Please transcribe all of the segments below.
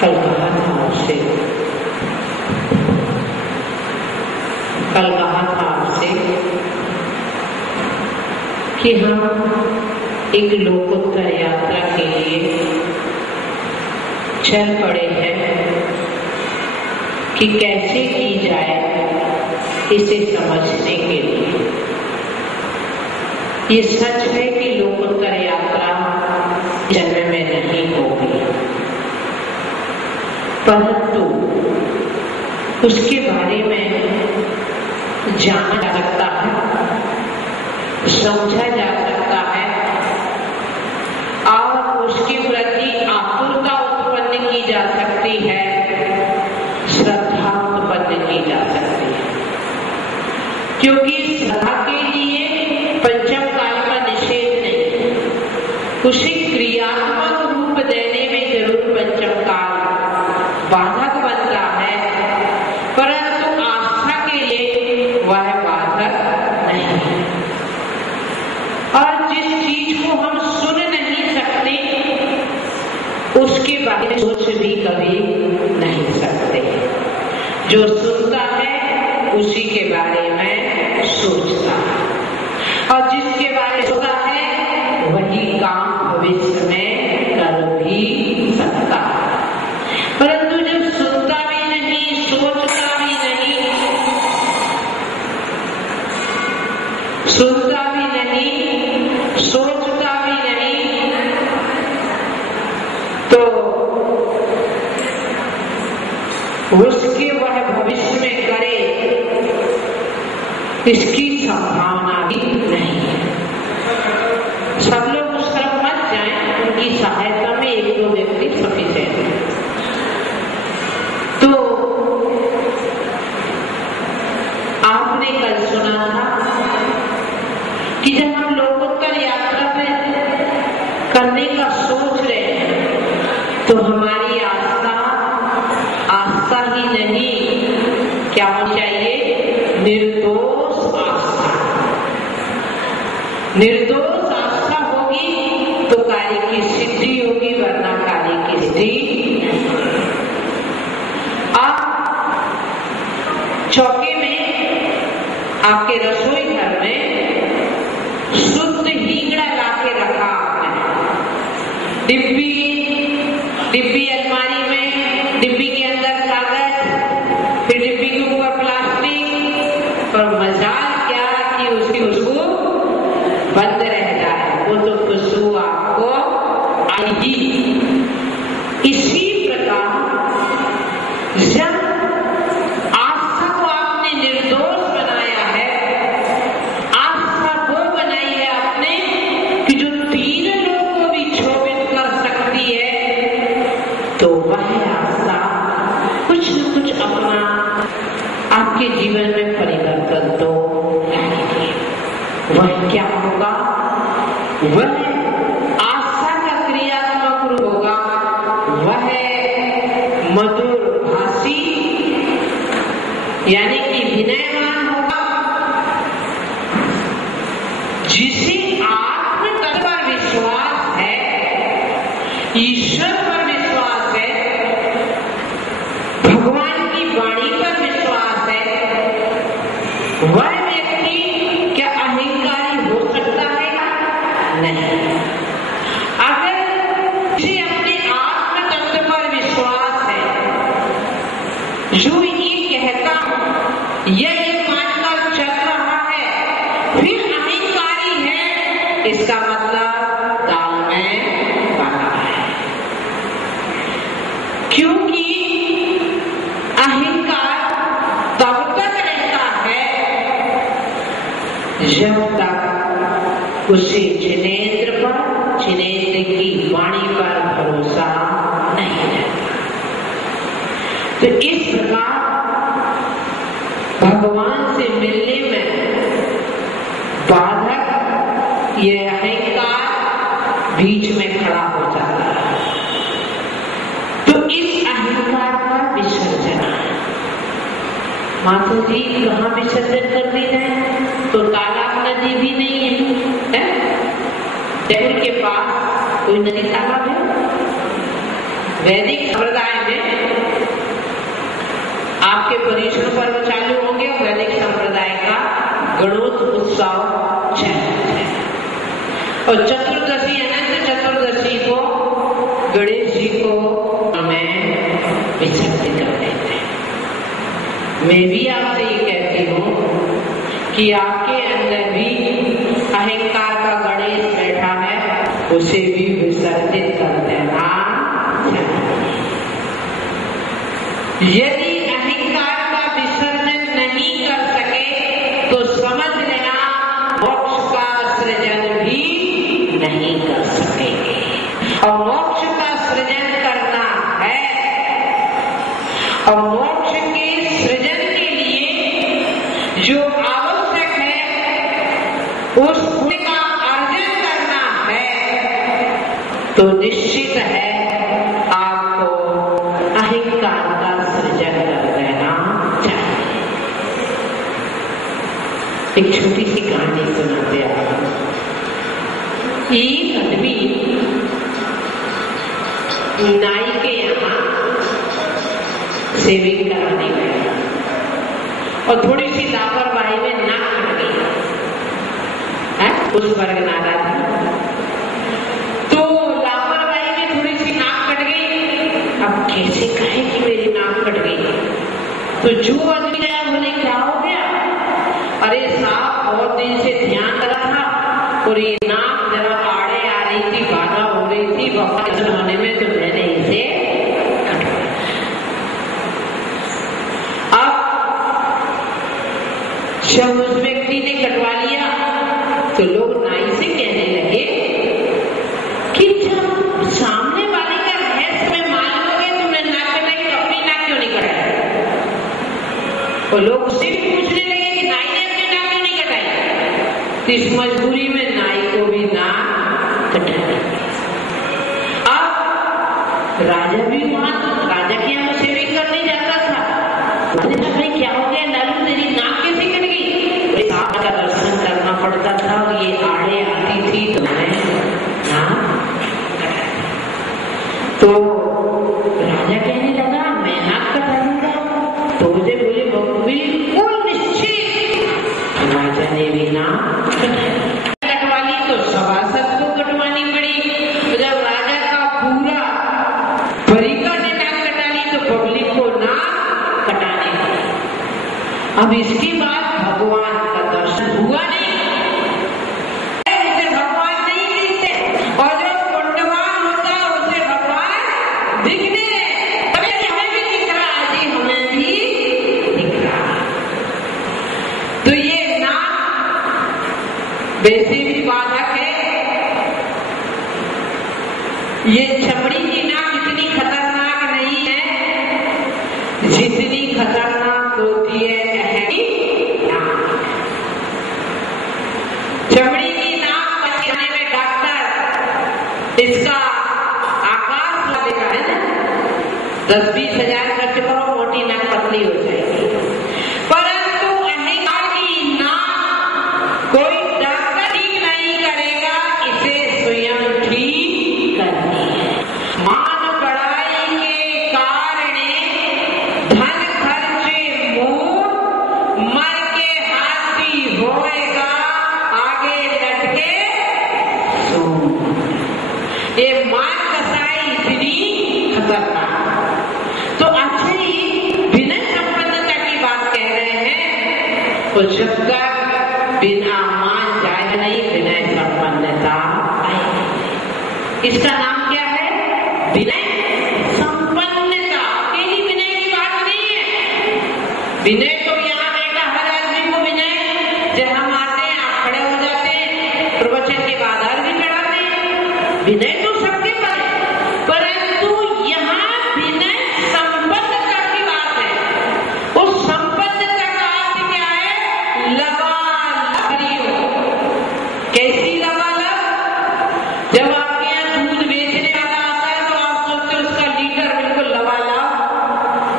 कल कहा था आपसे कि हम एक लोकोत्तर यात्रा के लिए चल पड़े हैं कि कैसे की जाए इसे समझने के लिए। ये सच है कि लोकोत्तर यात्रा जन्म में नहीं होगी, परंतु उसके बारे में जाना जा सकता है, समझा जा सकता है और उसके प्रति आतुरता उत्पन्न की जा सकती है, श्रद्धा उत्पन्न की जा सकती है। क्योंकि श्रद्धा के लिए पंचम काल का निषेध नहीं, उसे क्रियात्मक रूप देने में जरूर पंचम काल बाधक बनता है, परंतु आस्था के लिए वह बाधक नहीं है। और जिस चीज को हम सुन नहीं सकते उसके बारे में सोच भी कभी नहीं सकते। जो सुनता है उसी के बारे में सोचता है, और जिसके बारे में सोचता है वही काम भविष्य में कर भी सकता है। परंतु जब सुनता भी नहीं, सोचता भी नहीं, सुनता भी नहीं, सोचता भी नहीं, तो उसके वह भविष्य में करे इसकी संभावना भी नहीं है। सब लोग उस तरफ मत जाएं, उनकी सहायता में एक दो व्यक्ति सफिशिएंट है। तो आपने कल सुना था कि जब हम लोकोत्तर यात्रा में करने का सोच रहे हैं तो हमारी आस्था ही नहीं, क्या होनी चाहिए? निर्दोष आस्था। निर्दोष आस्था होगी तो कार्य की सिद्धि होगी, वरना कार्य की सिद्धि नहीं। आप चौके में, आपके रसोई घर में शुद्ध हींगड़ा लाके रखा आपने, डिब्बी अलमारी में, डिब्बी के अंदर कागज, फिर डिब्बी के ऊपर प्लास्टिक, और मजाक क्या कि उसको बंद रह जाए, वो तो खुशबू आपको आएगी। इसी प्रकार जब आस्था को आपने निर्दोष बनाया है, आस्था वो बनाई है आपने कि जो तीन लोगों को भी क्षोभित कर सकती है, तो वह आस्था कुछ न कुछ अपना आपके जीवन में परिवर्तन तो लाएगी। वह क्या होगा? वह आस्था का क्रियात्मक रूप होगा, वह मधुर भाषी यानी कि विनयमान होगा। जिसे आत्म तत्व पर विश्वास है, ईश्वर पर विश्वास है, भगवान की वाणी पर विश्वास है, वह व्यक्ति क्या अहंकारी हो सकता है? नहीं। अगर जिसे अपने आत्म तत्व पर विश्वास है, जो ये कहता या ये मानकर चल रहा है, फिर अहंकारी है, इसका मतलब दाल में बना है। क्योंकि अहंकार तब तक रहता है जब तक उसे जिनेंद्र की वाणी पर भरोसा नहीं रहता। तो इस प्रकार भगवान से मिलने में बाधक ये अहंकार बीच में खड़ा हो जाता है। तो इस अहंकार का विसर्जन, माता जी कहाँ विसर्जन कर दी जाए? तो तालाब नदी भी नहीं है? जयपुर के पास कोई नदी तालाब है? वैदिक संप्रदाय में आपके पर्युषण पर्व चालू होंगे और वैदिक संप्रदाय का गणोत्सव उत्सव चालू है। और चतुर्दशी अनंत चतुर्दशी को गणेश जी को हमें विसर्जित कर देते हैं। मैं भी आपसे ये कहती हूँ कि आपके अंदर भी अहंकार का गणेश बैठा है, उसे भी विसर्जित कर देना चाहिए। यदि अहंकार का विसर्जन नहीं कर सके तो समझ लेना मोक्ष का सृजन भी नहीं कर सकेंगे। और मोक्ष का सृजन करना है, और मोक्ष के सृजन के लिए जो आवश्यक है उस पुण्य का अर्जन करना है, तो निश्चित है आपको अहंकार का सृजन कर देना चाहिए। एक छोटी सी कहानी सुनाते हैं। एक आदमी नाई के यहाँ शेविंग कराने गया और थोड़ी सी लापरवाही में नाक कट गई है, उस वर्ग नारा था। तो लापरवाही में थोड़ी सी नाक कट गई। अब कैसे कहे कि मेरी नाक कट गई? तो जो आदमी गया बोले क्या हो गया? अरे साहब बहुत दिन से ध्यान रहा था और ये नाक जरा आड़े आ रही थी, बाधा हो रही थी, भगवान होने में तो मैंने इसे कटवाया। अब जब उस व्यक्ति ने कटवा लिया तो लोग नाई से कहने लगे कि जब सामने वाले का रहस्य में मालूम हो गया तुमने नाक कटाई तो अपनी नाक क्यों नहीं कटाई? और लोग उससे भी पूछने लगे कि नाई ने अपनी नाक क्यों नहीं कटाई? तो इस मजबूरी में नाई को भी नाक कटाई। अब राजा भी वहां, राजा के यहाँ शेविंग करने जाता था। भाई क्या हो गया लालू, तेरी नाक कैसे कट गई? नाक का दर्शन करना पड़ता था और ये आड़े आती थी तो मैं तो राजा कहने लगा मैं नाक कटा दूंगा। तो मुझे बोले बिल्कुल निश्चित। राजा ने भी नाक कटवा ली तो सभासद को कटवानी पड़ी। जब राजा का पूरा परिकर ने नाक कटा ली तो पब्लिक को नाक कटाने पड़ी। अब इसके बाद भगवान का दर्शन हुआ नहीं, उसे भगवान नहीं दिखते, और जो कुंडवान होता है उसे भगवान दिखने हमें भी दिख रहा जी, हमें भी दिख रहा। तो ये नाक वैसे भी बाधक है। ये चमड़ी की नाक इतनी खतरनाक नहीं है जितनी खतरनाक होती है चमड़ी की नाक बचाने में डॉक्टर इसका आकाश देखा है ना, 10-20 हजार खर्च करो मोटी नाक पतली हो जाएगी। परंतु अहंकार की नाक कोई डॉक्टर ठीक नहीं करेगा, इसे स्वयं ठीक करनी है। मान बढ़ाई के कारण धन खर्चे मूर, मर के हाथी होएगा आगे लटके सो। ये मान कसाई इतनी खतरनाक। तो अच्छे ही बिना संपन्नता की बात कह रहे हैं, तो जब तक बिना मान जाए नहीं बिना संपन्नता आएगी। इसका नाम क्या है? विनय संपन्नता। अकेली विनय की बात नहीं है। विनय तो यहाँ बेटा हर आदमी को विनय, जब हम आते हैं आप खड़े हो जाते हैं, प्रवचन के बाद अर्घ चढ़ाते हैं, विनय तो सबके पास है। परंतु यहाँ विनय संपन्नता की बात है। उस संपन्नता का अर्थ क्या है? लबालब। कैसी लबालब? जब आपके यहाँ दूध बेचने वाला आता है तो आप सोचते उसका लीटर बिल्कुल लबालब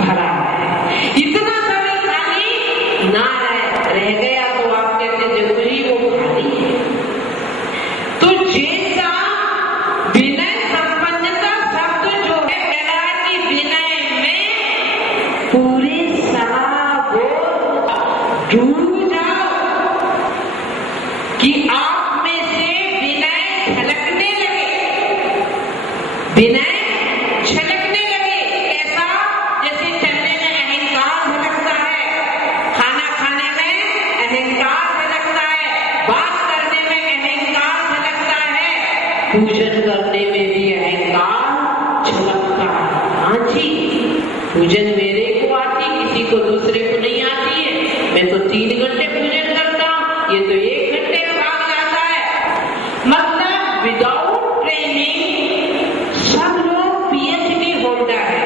भरा है। इतना समय पूजन मेरे को आती, किसी को दूसरे को नहीं आती है। मैं तो 3 घंटे पूजन करता हूँ, ये तो 1 घंटे में भाग जाता है। मतलब विदाउट ट्रेनिंग सब लोग पीएचडी होल्डर है।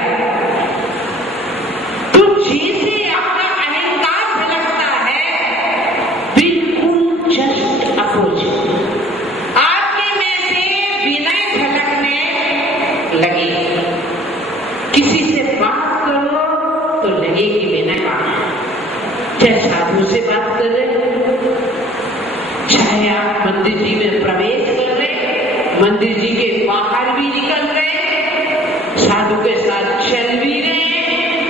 तो जैसे आपका अहंकार झलकता है, बिल्कुल जस्ट अपोजिट आपके में से विनय झलकने लगे। किसी से बात करो तो लगे कि विनय बात, चाहे साधु से बात कर रहे, चाहे आप मंदिर जी में प्रवेश कर रहे, मंदिर जी के बाहर भी निकल रहे, साधु के साथ चल भी रहे,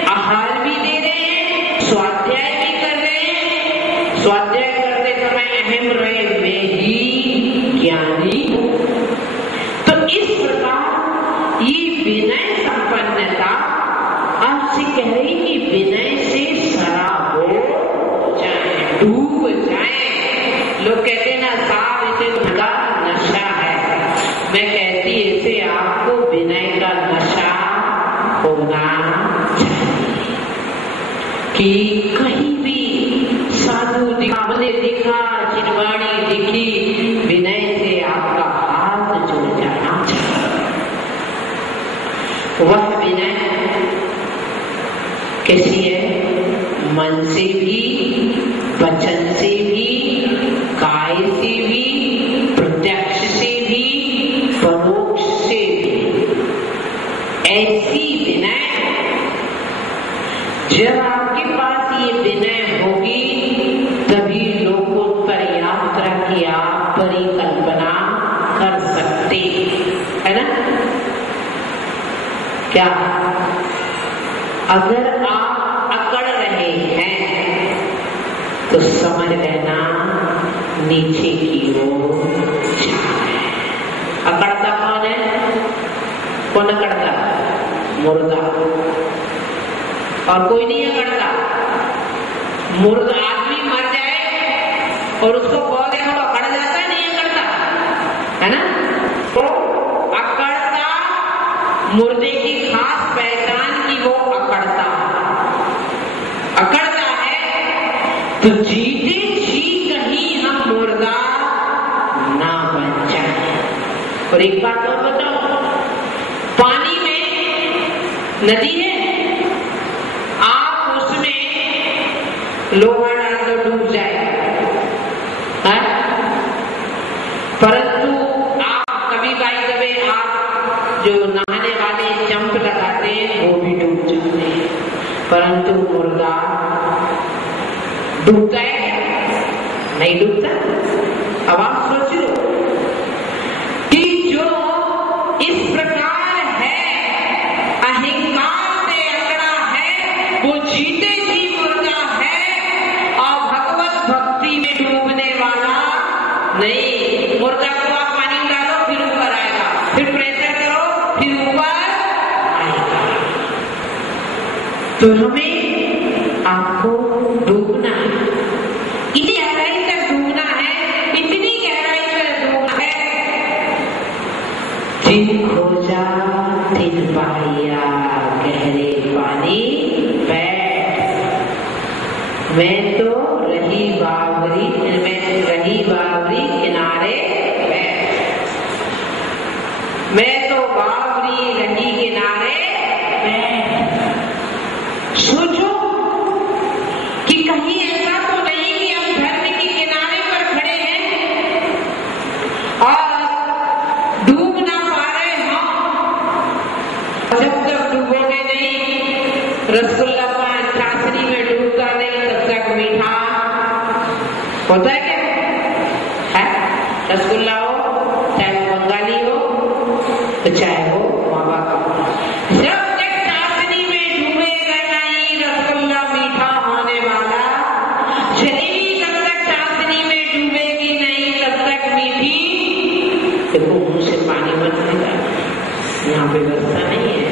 आहार भी दे रहे, स्वाध्याय भी कर रहे। स्वाध्याय करते समय अहम रहे मैं ही ज्ञानी हूं। तो इस प्रकार ये विनय संपन्नता आपसे कह रही कि विनय से सरा हो जाए, डूब जाए। लोग कहते हैं ना साहब इसे धंधा नशा है, मैं कहती ऐसे आपको विनय का नशा होना चाहिए कि कहीं भी साधु दिखा, हमने दिखा, चिरवाणी दिखी, विनय से आपका हाथ जुड़ जाना चाहिए। वह विनय कैसी है? मन से भी, वचन से भी, काय से भी, प्रत्यक्ष से भी, परोक्ष से भी। ऐसी विनय, जब आपके पास ये विनय होगी तभी लोकोत्तर यात्रा की आप परिकल्पना कर सकते है ना? क्या अगर आप अकड़ रहे हैं तो समझ लेना नीचे की ओर जा रहे हैं। अकड़ता कौन है? कौन अकड़ता? मुर्दा। और कोई नहीं अकड़ता। मुर्दा आदमी मर जाए और उसको बहुत देखो तो अकड़ जाता है, नहीं अकड़ता है ना? तो अकड़ता मुर्दे की खास पहचान की वो अकड़ता है। तो जीते जी कहीं हम मुर्दा ना बन जाए। और एक बात और बताओ, पानी में नदी है, आप उसमें लोहा डाल दो डूब जाए, परंतु आप कभी बाई कभी आप जो नहाने वाले जंप लगाते हैं वो भी डूब जाते हैं, परंतु मुर्दा डूबता है नहीं डूबता? अब आप सोच लो कि जो इस प्रकार है, अहंकार से अकड़ा है, वो जीते जी मुर्दा है और भगवत भक्ति में डूबने वाला नहीं। मुर्दा को आप पानी में डालो फिर ऊपर आएगा, फिर प्रेशर करो फिर ऊपर आएगा। तो हमें आपको डूबना है, इतनी गहराई तक डूबना है, इतनी गहराई तक डूबना है। जिन खोजा तिन पाया गहरे पानी बैठ, मैं तो रही बावरी, मैं रही बावरी किनारे बैठ, मैं तो बावरी रही किनारे बैठ। सोचो कि कहीं ऐसा तो नहीं कि हम धर्म के किनारे पर खड़े हैं और डूब ना पा रहे हो। जब तक डूबोगे नहीं, रसगुल्ला चाशनी में डूबता नहीं तब तक मीठा होता है क्या? है रसगुल्ला हो चाहे वो बंगाली हो तो चाहे वो मावा का हो, जब तक चाशनी में डूबेगा नहीं रसगुल्ला मीठा होने वाला, जलेबी जब तक चाशनी में डूबेगी नहीं तब तक मीठी। देखो मुंह से पानी मत निकालो, यहाँ पे व्यवस्था नहीं है।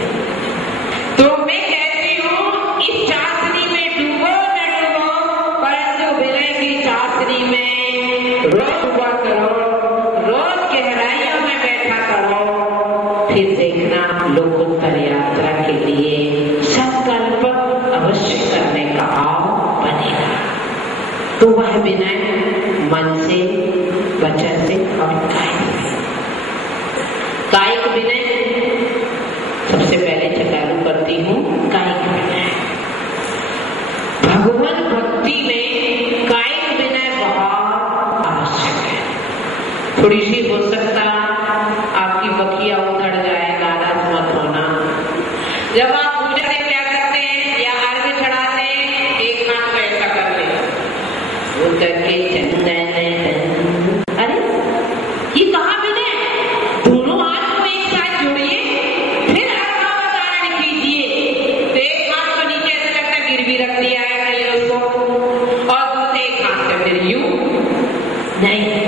तो मैं कहती हूँ इस चाशनी में डूबो न डूबो, परंतु विनय की चाशनी में भक्ति में कायिक विनय बहुत आवश्यक है। थोड़ी सी हो सकता आपकी बखिया उधड़ जाए, नाराज मत होना। जब आप पूजा में क्या करते हैं या अर्घ्य चढ़ाते हैं, एक हाथ में ऐसा करते हैं, उधर के चंदन, अरे ये कहाँ विनय? दोनों हाथ को एक साथ जोड़िए, फिर अवतारण कीजिए। तो एक हाथ को नीचे ऐसा लगता गिरवी रख दिया है उसको, और दूसरे एक हाथ से फिर यूं नहीं,